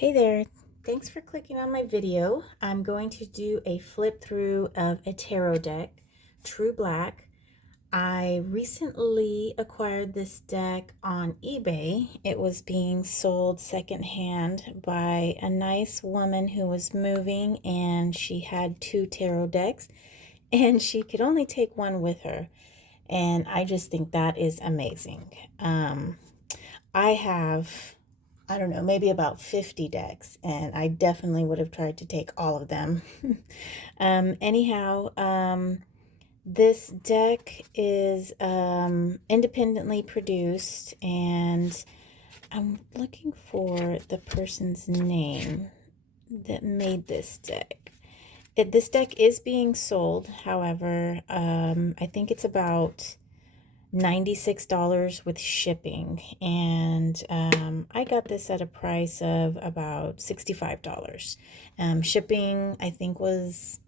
Hey there, thanks for clicking on my video. I'm going to do a flip through of a tarot deck, True Black. I recently acquired this deck on eBay. It was being sold secondhand by a nice woman who was moving, and she had two tarot decks and she could only take one with her. And I just think that is amazing. I have, I don't know, maybe about 50 decks, and I definitely would have tried to take all of them. Anyhow, this deck is independently produced, and I'm looking for the person's name that made this deck. This deck is being sold, however, I think it's about $96 with shipping, and I got this at a price of about $65. Shipping I think was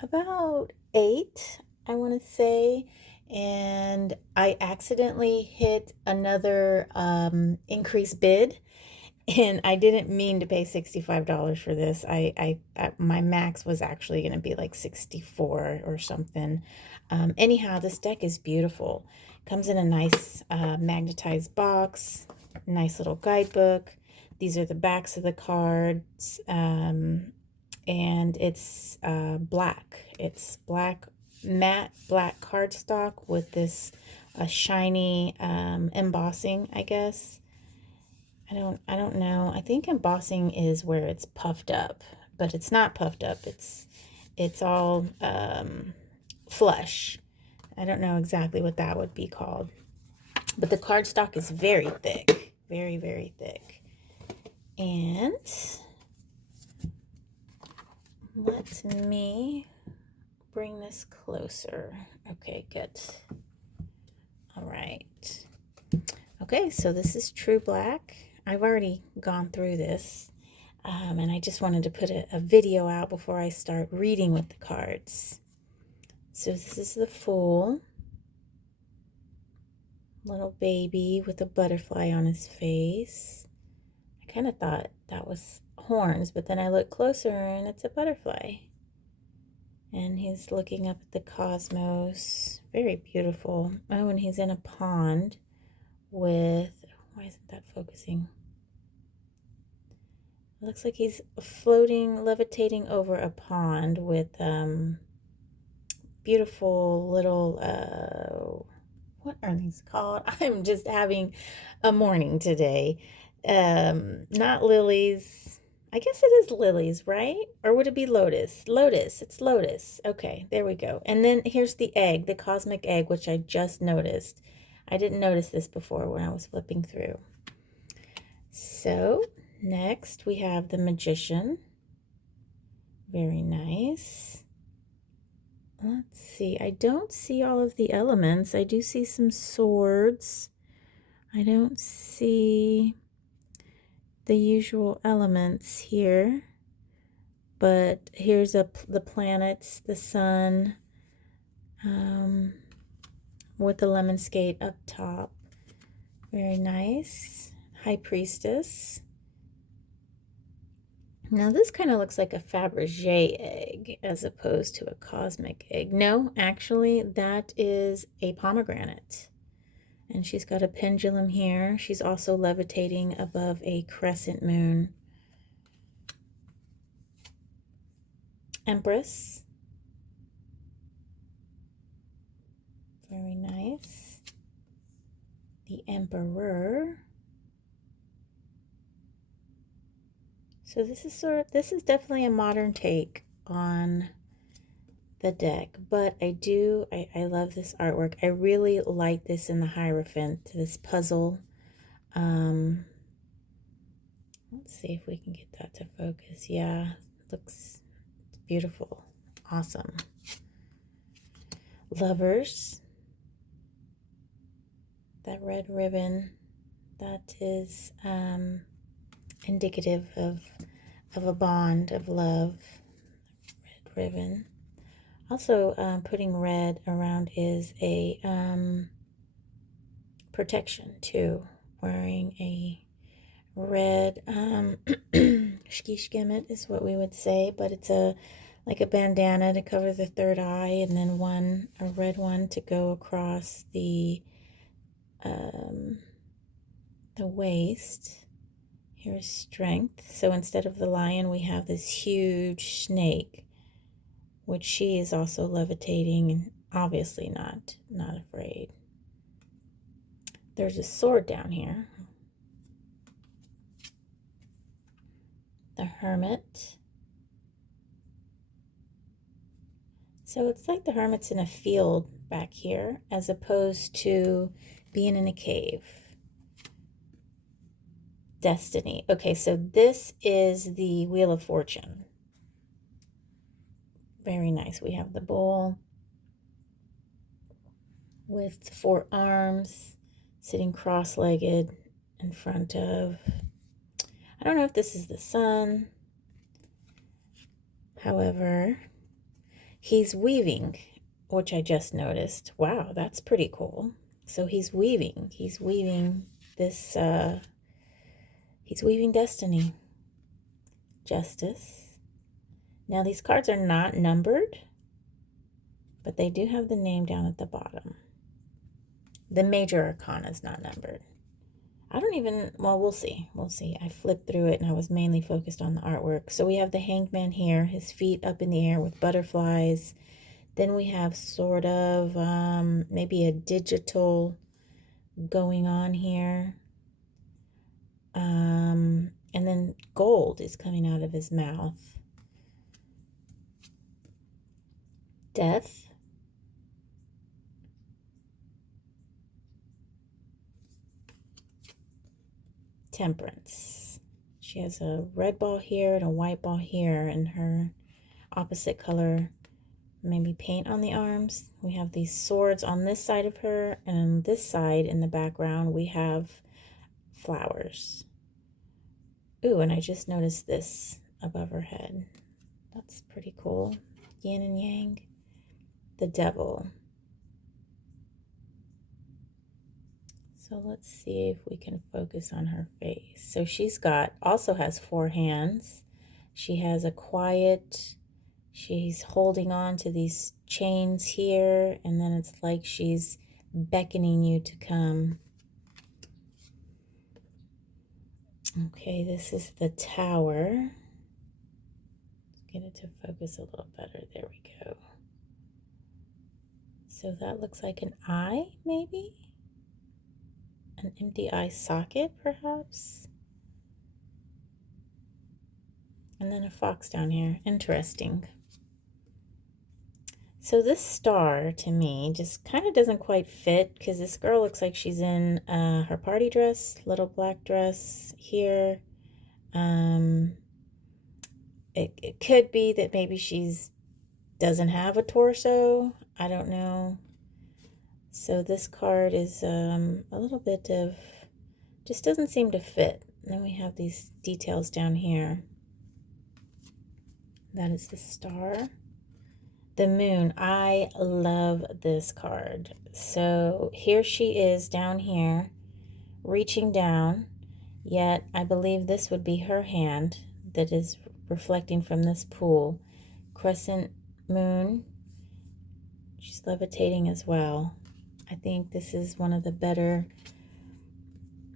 about 8, I want to say, and I accidentally hit another increased bid, and I didn't mean to pay $65 for this. My max was actually going to be like 64 or something. Anyhow, this deck is beautiful. Comes in a nice magnetized box, nice little guidebook. These are the backs of the cards, and it's black. It's black, matte black cardstock with this shiny embossing, I guess. I don't know. I think embossing is where it's puffed up, but it's not puffed up. It's all flush. I don't know exactly what that would be called. But the cardstock is very thick. Very, very thick. And let me bring this closer. Okay, good. All right. Okay, so this is True Black. I've already gone through this, and I just wanted to put a video out before I start reading with the cards. So this is the Fool, little baby with a butterfly on his face. I kind of thought that was horns, but then I looked closer and it's a butterfly. And he's looking up at the cosmos. Very beautiful. Oh, and he's in a pond with, why isn't that focusing? It looks like he's floating, levitating over a pond with beautiful little, what are these called? I'm just having a morning today. Not lilies. I guess it is lilies, right? Or would it be lotus? Lotus. It's lotus. Okay, there we go. And then here's the egg, the cosmic egg, which I just noticed. I didn't notice this before when I was flipping through. So next we have the Magician. Very nice. Let's see. I don't see all of the elements. I do see some swords. I don't see the usual elements here. But here's the planets, the sun, with the lemon skate up top. Very nice. High Priestess. Now this kind of looks like a Fabergé egg as opposed to a cosmic egg. No, actually that is a pomegranate. And she's got a pendulum here. She's also levitating above a crescent moon. Empress. Very nice. The Emperor. So this is definitely a modern take on the deck, but I love this artwork. I really like this in the Hierophant, this puzzle. Let's see if we can get that to focus. Yeah, looks beautiful. Awesome. Lovers. That red ribbon, that is indicative of a bond of love. Red ribbon. Also, putting red around is a protection too. Wearing a red Skishkemet is what we would say, but it's a like a bandana to cover the third eye, and then a red one to go across the waist. Here's strength. So instead of the lion, we have this huge snake, which she is also levitating and obviously not afraid. There's a sword down here. The hermit. So it's like the hermit's in a field back here as opposed to being in a cave. Destiny. Okay, so this is the Wheel of Fortune. Very nice. We have the bull with 4 arms sitting cross-legged in front of, I don't know if this is the sun. However, he's weaving, which I just noticed. Wow, that's pretty cool. So he's weaving this, he's weaving destiny. Justice. Now these cards are not numbered, but they do have the name down at the bottom. The major arcana is not numbered. I don't even, well, we'll see. We'll see. I flipped through it and I was mainly focused on the artwork. So we have the hanged man here, his feet up in the air with butterflies. Then we have sort of maybe a digital going on here. And then gold is coming out of his mouth. Death. Temperance. She has a red ball here and a white ball here, and her opposite color, maybe paint on the arms. We have these swords on this side of her, and on this side in the background we have flowers. Ooh, and I just noticed this above her head. That's pretty cool. Yin and yang. The devil. So let's see if we can focus on her face. So she's also has 4 hands. She has a quiet, she's holding on to these chains here, and then it's like she's beckoning you to come. Okay, this is the tower. Let's get it to focus a little better. There we go. So that looks like an eye, maybe? An empty eye socket, perhaps? And then a fox down here. Interesting. So this star, to me, just kind of doesn't quite fit, because this girl looks like she's in her party dress, little black dress here. It could be that maybe she's doesn't have a torso. I don't know. So this card is a little bit of, just doesn't seem to fit. And then we have these details down here. That is the star. The moon. I love this card. So here she is down here, reaching down, yet I believe this would be her hand that is reflecting from this pool. Crescent moon. She's levitating as well. I think this is one of the better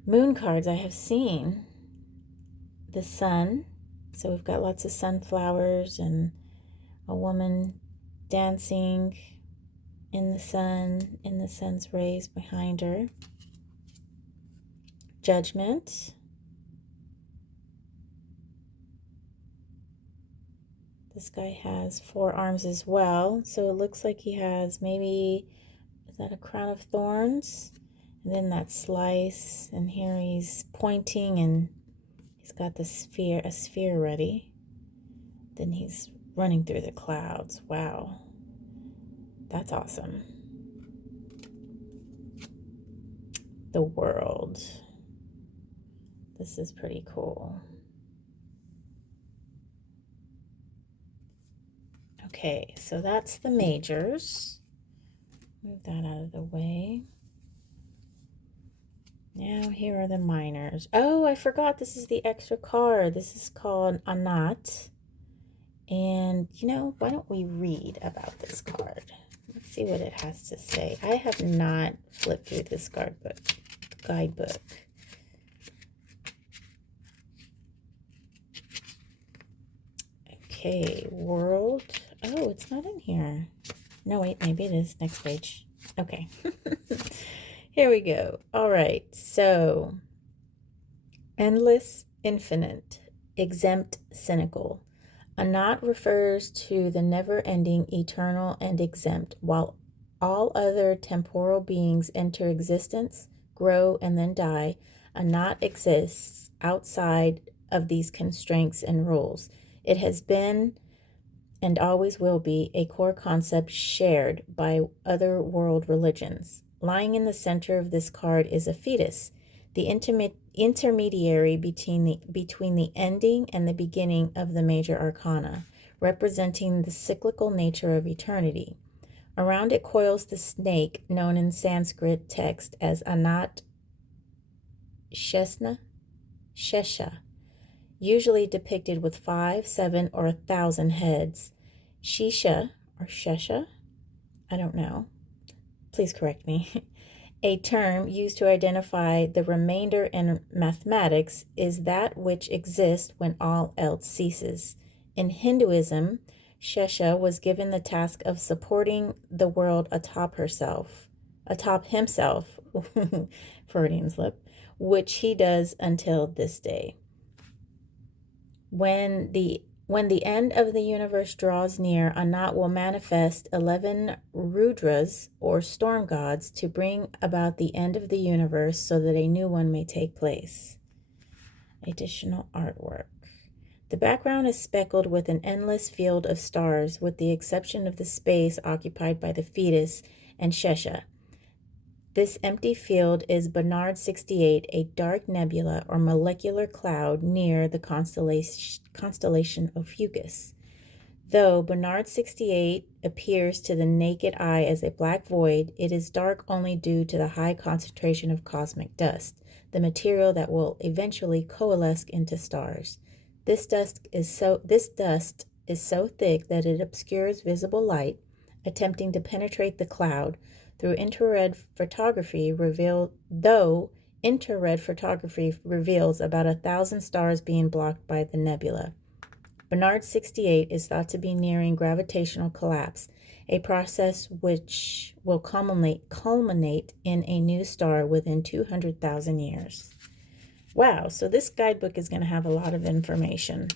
moon cards I have seen. The sun. So we've got lots of sunflowers and a woman dancing in the sun's rays behind her. Judgment. This guy has 4 arms as well. So it looks like he has maybe, is that a crown of thorns? And then that slice, and here he's pointing and he's got a sphere ready. Then he's running through the clouds. Wow. That's awesome. The world. This is pretty cool. Okay, so that's the majors. Move that out of the way. Now here are the minors. Oh, I forgot this is the extra card. This is called Anat. And, you know, why don't we read about this card? Let's see what it has to say. I have not flipped through this guidebook. Okay, world. Oh, it's not in here. No, wait, maybe it is. Next page. Okay. Here we go. All right, so endless, infinite, exempt, cynical. Anat refers to the never-ending, eternal, and exempt, while all other temporal beings enter existence, grow, and then die. Anat exists outside of these constraints and rules. It has been and always will be a core concept shared by other world religions. Lying in the center of this card is a fetus, the intermediary between the ending and the beginning of the major arcana, representing the cyclical nature of eternity. Around it coils the snake known in Sanskrit text as Anat Shesha, usually depicted with 5, 7, or 1,000 heads. Shisha, or Shesha, I don't know, please correct me, a term used to identify the remainder in mathematics, is that which exists when all else ceases. In Hinduism, Shesha was given the task of supporting the world atop himself, Freudian slip, which he does until this day. When the end of the universe draws near, Anat will manifest 11 Rudras, or storm gods, to bring about the end of the universe so that a new one may take place. Additional artwork. The background is speckled with an endless field of stars, with the exception of the space occupied by the fetus and Shesha. This empty field is Bernard 68, a dark nebula or molecular cloud near the constellation Ophiuchus. Though Bernard 68 appears to the naked eye as a black void, it is dark only due to the high concentration of cosmic dust, the material that will eventually coalesce into stars. This dust is so thick that it obscures visible light, attempting to penetrate the cloud. Though infrared photography reveals about 1,000 stars being blocked by the nebula. Bernard 68 is thought to be nearing gravitational collapse, a process which will culminate in a new star within 200,000 years. Wow, so this guidebook is going to have a lot of information.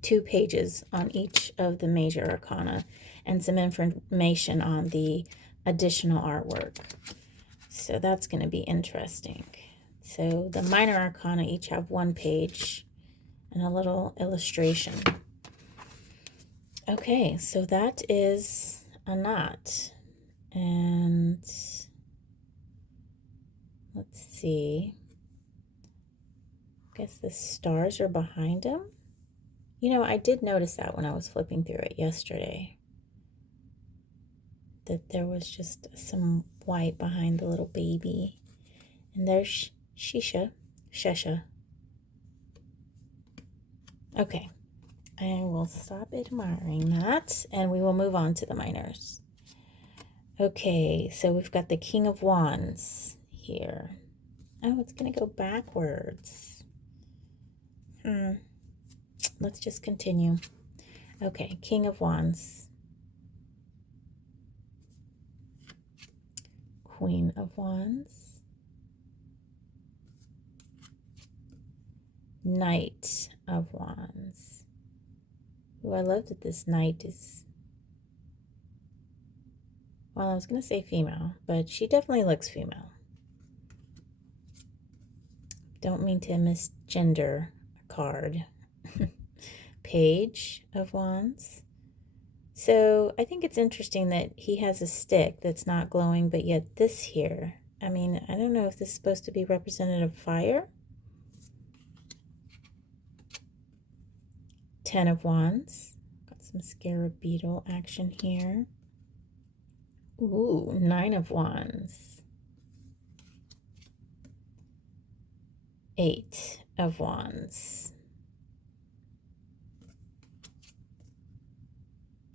2 pages on each of the major arcana and some information on the additional artwork. So that's going to be interesting. So the minor arcana each have 1 page and a little illustration. Okay, so that is Anat. And let's see. I guess the stars are behind him. You know, I did notice that when I was flipping through it yesterday, that there was just some white behind the little baby. And there's Shesha. Okay, I will stop admiring that, and we will move on to the minors. Okay, so we've got the King of Wands here. Oh, it's going to go backwards. Let's just continue. Okay, King of Wands. Queen of Wands. Knight of Wands. Oh, I love that this knight is, well, I was going to say female, but she definitely looks female. Don't mean to misgender a card. Page of Wands. So I think it's interesting that he has a stick that's not glowing, but yet this here, I mean, I don't know if this is supposed to be representative of fire. 10 of Wands. Got some scarab beetle action here. Ooh, 9 of Wands. 8 of Wands,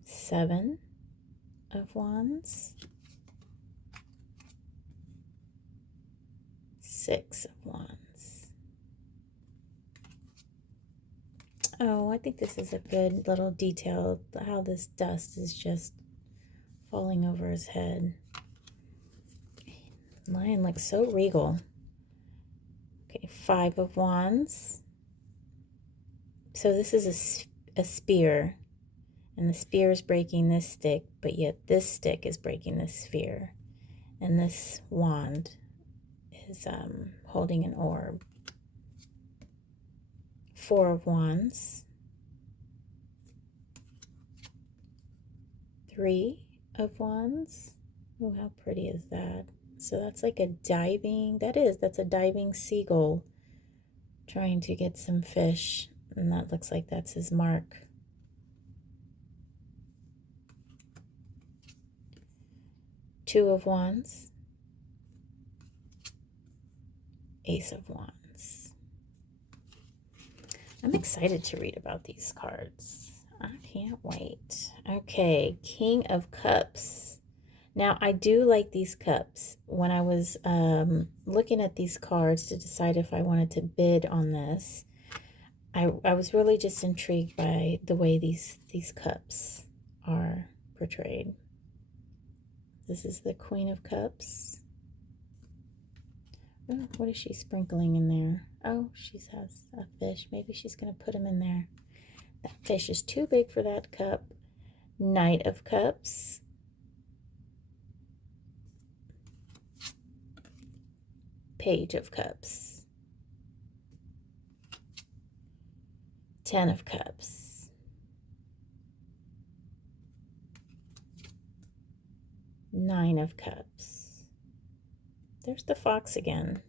7 of Wands, 6 of Wands. Oh, I think this is a good little detail, how this dust is just falling over his head. Lion looks so regal. Okay, 5 of Wands. So this is a spear, and the spear is breaking this stick, but yet this stick is breaking this sphere, and this wand is holding an orb. 4 of Wands, 3 of Wands. Oh, how pretty is that? So that's like a diving, that's a diving seagull trying to get some fish, and that looks like that's his mark. 2 of Wands, Ace of Wands. I'm excited to read about these cards. I can't wait. Okay, King of Cups. Now, I do like these cups. When I was looking at these cards to decide if I wanted to bid on this, I was really just intrigued by the way these cups are portrayed. This is the Queen of Cups. Oh, what is she sprinkling in there? Oh, she has a fish. Maybe she's going to put him in there. That fish is too big for that cup. Knight of Cups. Page of Cups. 10 of Cups. 9 of Cups. There's the fox again.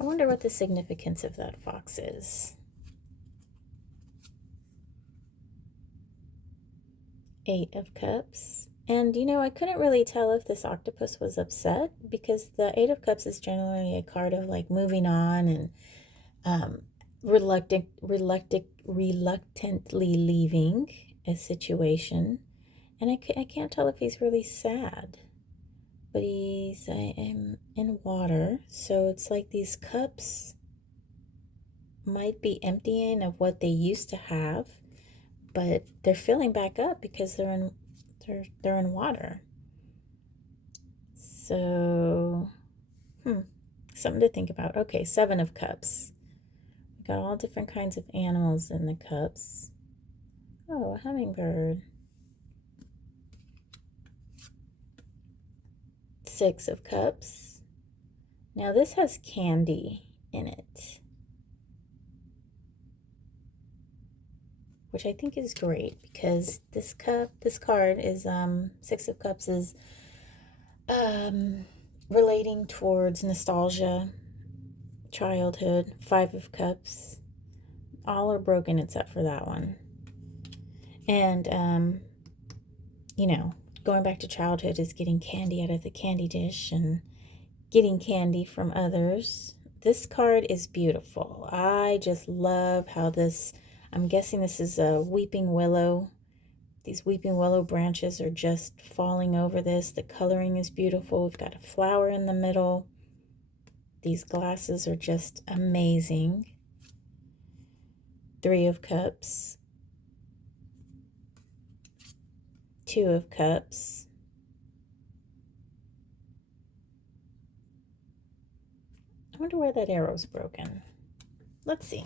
I wonder what the significance of that fox is. 8 of Cups. And, you know, I couldn't really tell if this octopus was upset, because the 8 of Cups is generally a card of like moving on and reluctantly leaving a situation. And I can't tell if he's really sad. But he's in water, so it's like these cups might be emptying of what they used to have, but they're filling back up because they're in water. So, something to think about. Okay, 7 of Cups. We got all different kinds of animals in the cups. Oh, a hummingbird. 6 of Cups. Now this has candy in it, which I think is great, because this card is 6 of Cups is relating towards nostalgia, childhood. 5 of Cups, all are broken except for that one. And you know, going back to childhood is getting candy out of the candy dish and getting candy from others. This card is beautiful. I just love how this, I'm guessing this is a weeping willow. These weeping willow branches are just falling over this. The coloring is beautiful. We've got a flower in the middle. These glasses are just amazing. 3 of Cups. 2 of Cups. I wonder where that arrow's broken. Let's see.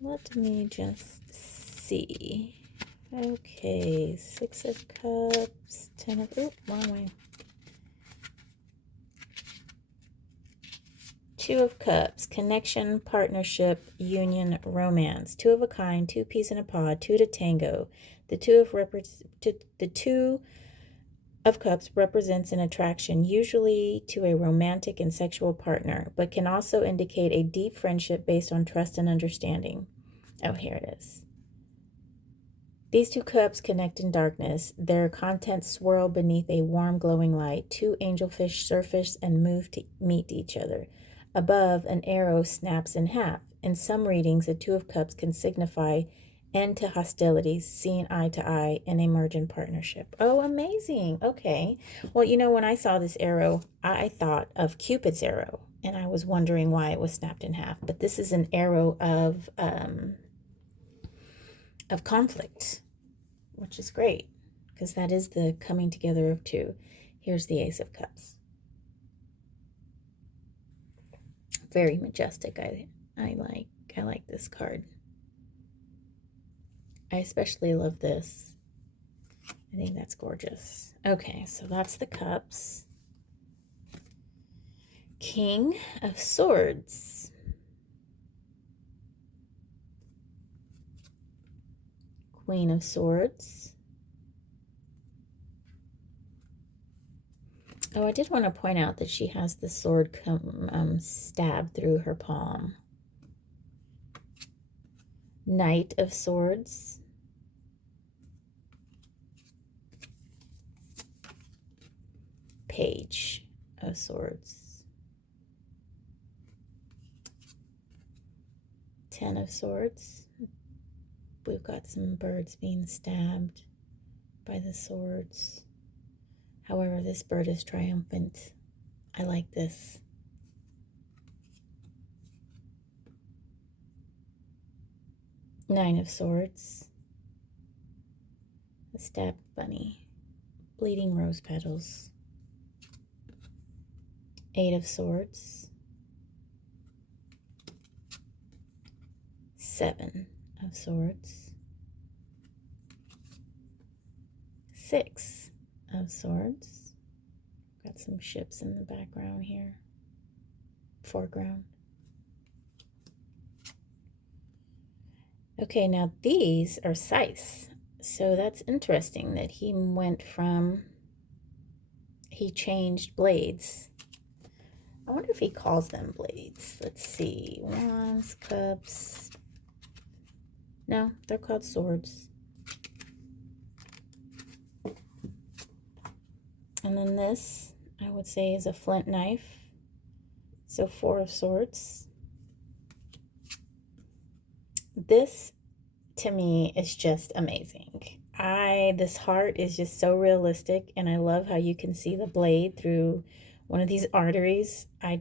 Let me just see. Okay, 6 of Cups, 10 of, oh, wrong way. 2 of Cups, connection, partnership, union, romance. 2 of a kind, 2 peas in a pod, 2 to tango. The two of Cups represents an attraction, usually to a romantic and sexual partner, but can also indicate a deep friendship based on trust and understanding. Oh, here it is. These 2 cups connect in darkness. Their contents swirl beneath a warm, glowing light. 2 angelfish surface and move to meet each other. Above, an arrow snaps in half. In some readings, a Two of Cups can signify end to hostilities, seeing eye to eye, and emergent partnership. Oh, amazing. Okay. Well, you know, when I saw this arrow, I thought of Cupid's arrow, and I was wondering why it was snapped in half. But this is an arrow of conflict, which is great, because that is the coming together of two. Here's the Ace of Cups. Very majestic. I like this card. I especially love this. I think that's gorgeous. Okay, so that's the cups. King of Swords. Queen of Swords. Oh, I did want to point out that she has the sword stabbed through her palm. Knight of Swords. Page of Swords. Ten of Swords. We've got some birds being stabbed by the swords. However, this bird is triumphant. I like this. Nine of Swords. The stabbed bunny. Bleeding rose petals. Eight of Swords. Seven of Swords. Six of Swords. Got some ships in the background here. Foreground. Okay, now these are scythes. So that's interesting that he changed blades. I wonder if he calls them blades. Let's see. Wands, cups. No, they're called swords. And then this, I would say, is a flint knife. So Four of Swords. This, to me, is just amazing. This heart is just so realistic, and I love how you can see the blade through one of these arteries. I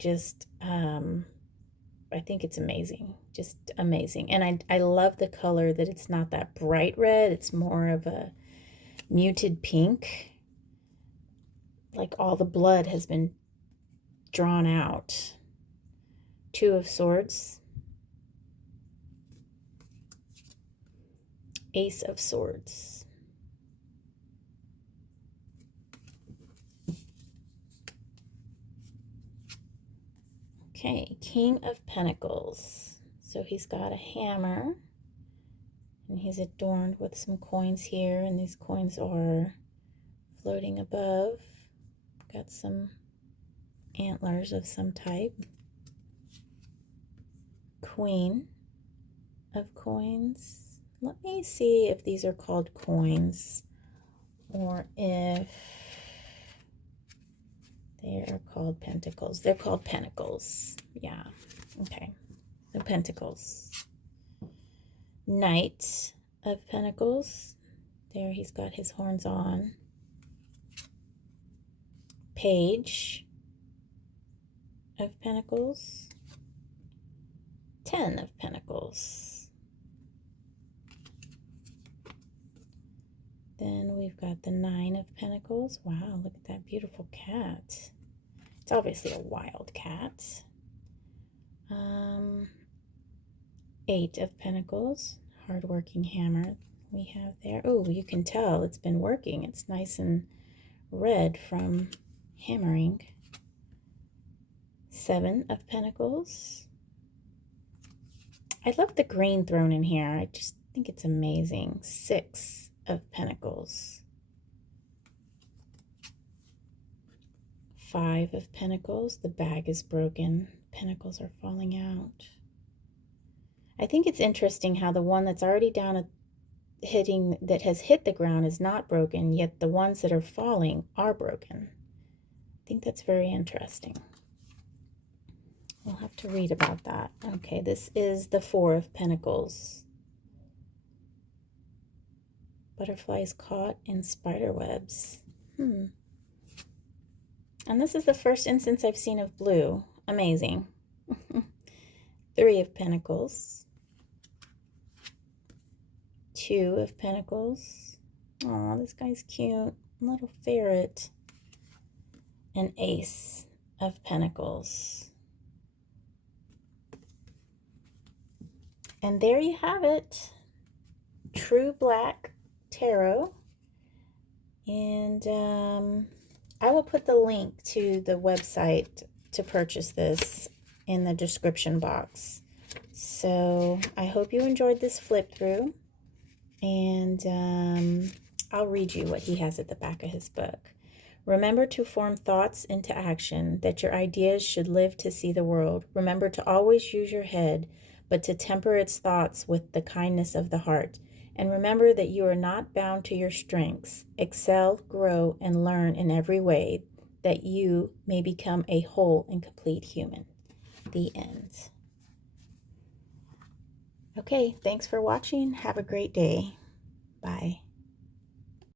think it's amazing. Just amazing. And I love the color, that it's not that bright red. It's more of a muted pink. Like all the blood has been drawn out. Two of Swords. Ace of Swords. Okay, King of Pentacles. So he's got a hammer, and he's adorned with some coins here, and these coins are floating above. Got some antlers of some type. Queen of Coins. Let me see if these are called coins or if they are called pentacles. They're called pentacles. Yeah. Okay. So pentacles. Knight of Pentacles. There, he's got his horns on. Page of Pentacles. 10 of Pentacles. Then we've got the 9 of Pentacles. Wow, look at that beautiful cat. It's obviously a wild cat. 8 of Pentacles. Hard-working hammer we have there. Oh, you can tell it's been working. It's nice and red from hammering. 7 of Pentacles. I love the green thrown in here. I just think it's amazing. 6 of Pentacles. 5 of Pentacles. The bag is broken. Pentacles are falling out. I think it's interesting how the one that's already down at that has hit the ground is not broken, yet the ones that are falling are broken. I think that's very interesting. We'll have to read about that. Okay, this is the Four of Pentacles. Butterflies caught in spider webs. And this is the first instance I've seen of blue. Amazing. Three of Pentacles. Two of Pentacles. Oh, this guy's cute. Little ferret. An Ace of Pentacles. And there you have it. True Black Tarot. And I will put the link to the website to purchase this in the description box. So I hope you enjoyed this flip through. And I'll read you what he has at the back of his book. Remember to form thoughts into action, that your ideas should live to see the world. Remember to always use your head, but to temper its thoughts with the kindness of the heart. And remember that you are not bound to your strengths. Excel, grow, and learn in every way, that you may become a whole and complete human. The end. Okay, thanks for watching. Have a great day. Bye.